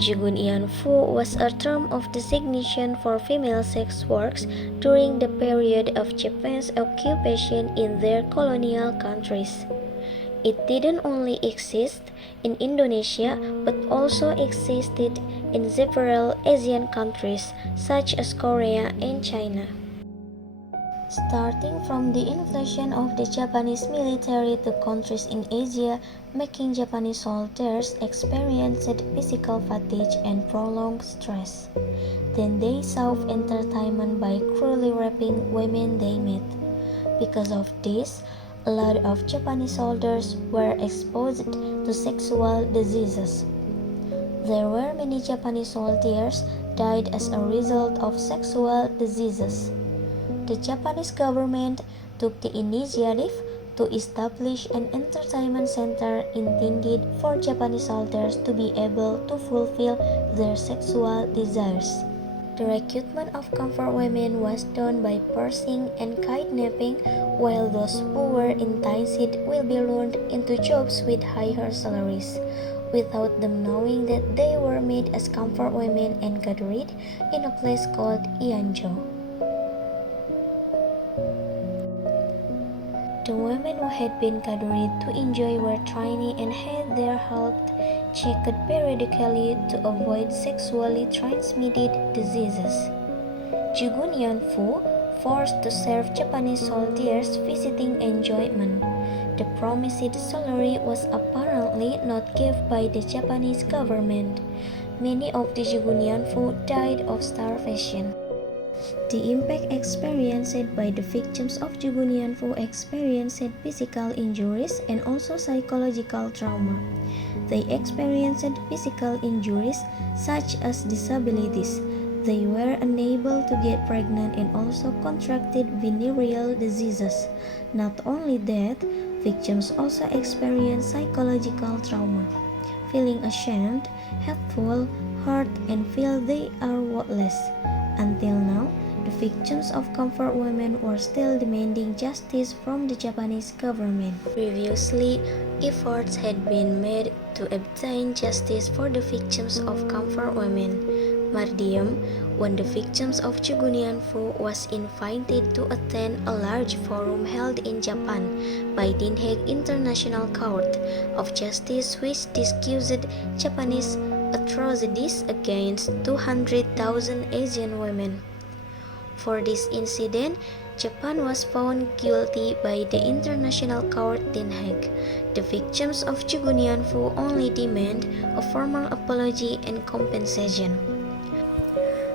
Jugun Ianfu was a term of designation for female sex workers during the period of Japan's occupation in their colonial countries. It didn't only exist in Indonesia but also existed in several Asian countries such as Korea and China. Starting from the invasion of the Japanese military to countries in Asia, making Japanese soldiers experience physical fatigue and prolonged stress. Then they sought entertainment by cruelly raping women they met. Because of this, a lot of Japanese soldiers were exposed to sexual diseases. There were many Japanese soldiers died as a result of sexual diseases. The Japanese government took the initiative to establish an entertainment center intended for Japanese soldiers to be able to fulfill their sexual desires. The recruitment of comfort women was done by forcing and kidnapping, while those who were enticed will be lured into jobs with higher salaries, without them knowing that they were made as comfort women and gathered in a place called Ianfu. The women who had been gathered to enjoy were trained and had their health checked periodically to avoid sexually transmitted diseases. Jugun Ianfu forced to serve Japanese soldiers visiting enjoyment. The promised salary was apparently not given by the Japanese government. Many of the Jugun Ianfu died of starvation. The impact experienced by the victims of Jugun Ianfu experienced physical injuries and also psychological trauma. They experienced physical injuries such as disabilities. They were unable to get pregnant and also contracted venereal diseases. Not only that, victims also experienced psychological trauma, feeling ashamed, hateful, hurt, and feel they are worthless. Until now, the victims of comfort women were still demanding justice from the Japanese government. Previously, efforts had been made to obtain justice for the victims of comfort women. Mardium, one of the victims of Jugun Ianfu, was invited to attend a large forum held in Japan by The Hague International Court of Justice, which discussed Japanese atrocities against 200,000 Asian women. For this incident, Japan was found guilty by the International Court in Hague. The victims of Jugun Ianfu only demand a formal apology and compensation.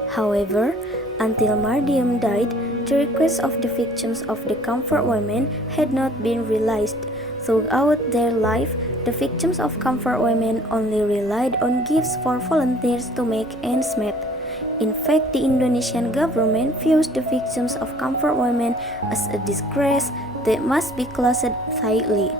However, until Mardium died, the requests of the victims of the comfort women had not been realized. Throughout their life, the victims of comfort women only relied on gifts for volunteers to make ends meet. In fact, the Indonesian government views the victims of comfort women as a disgrace that must be closed tightly.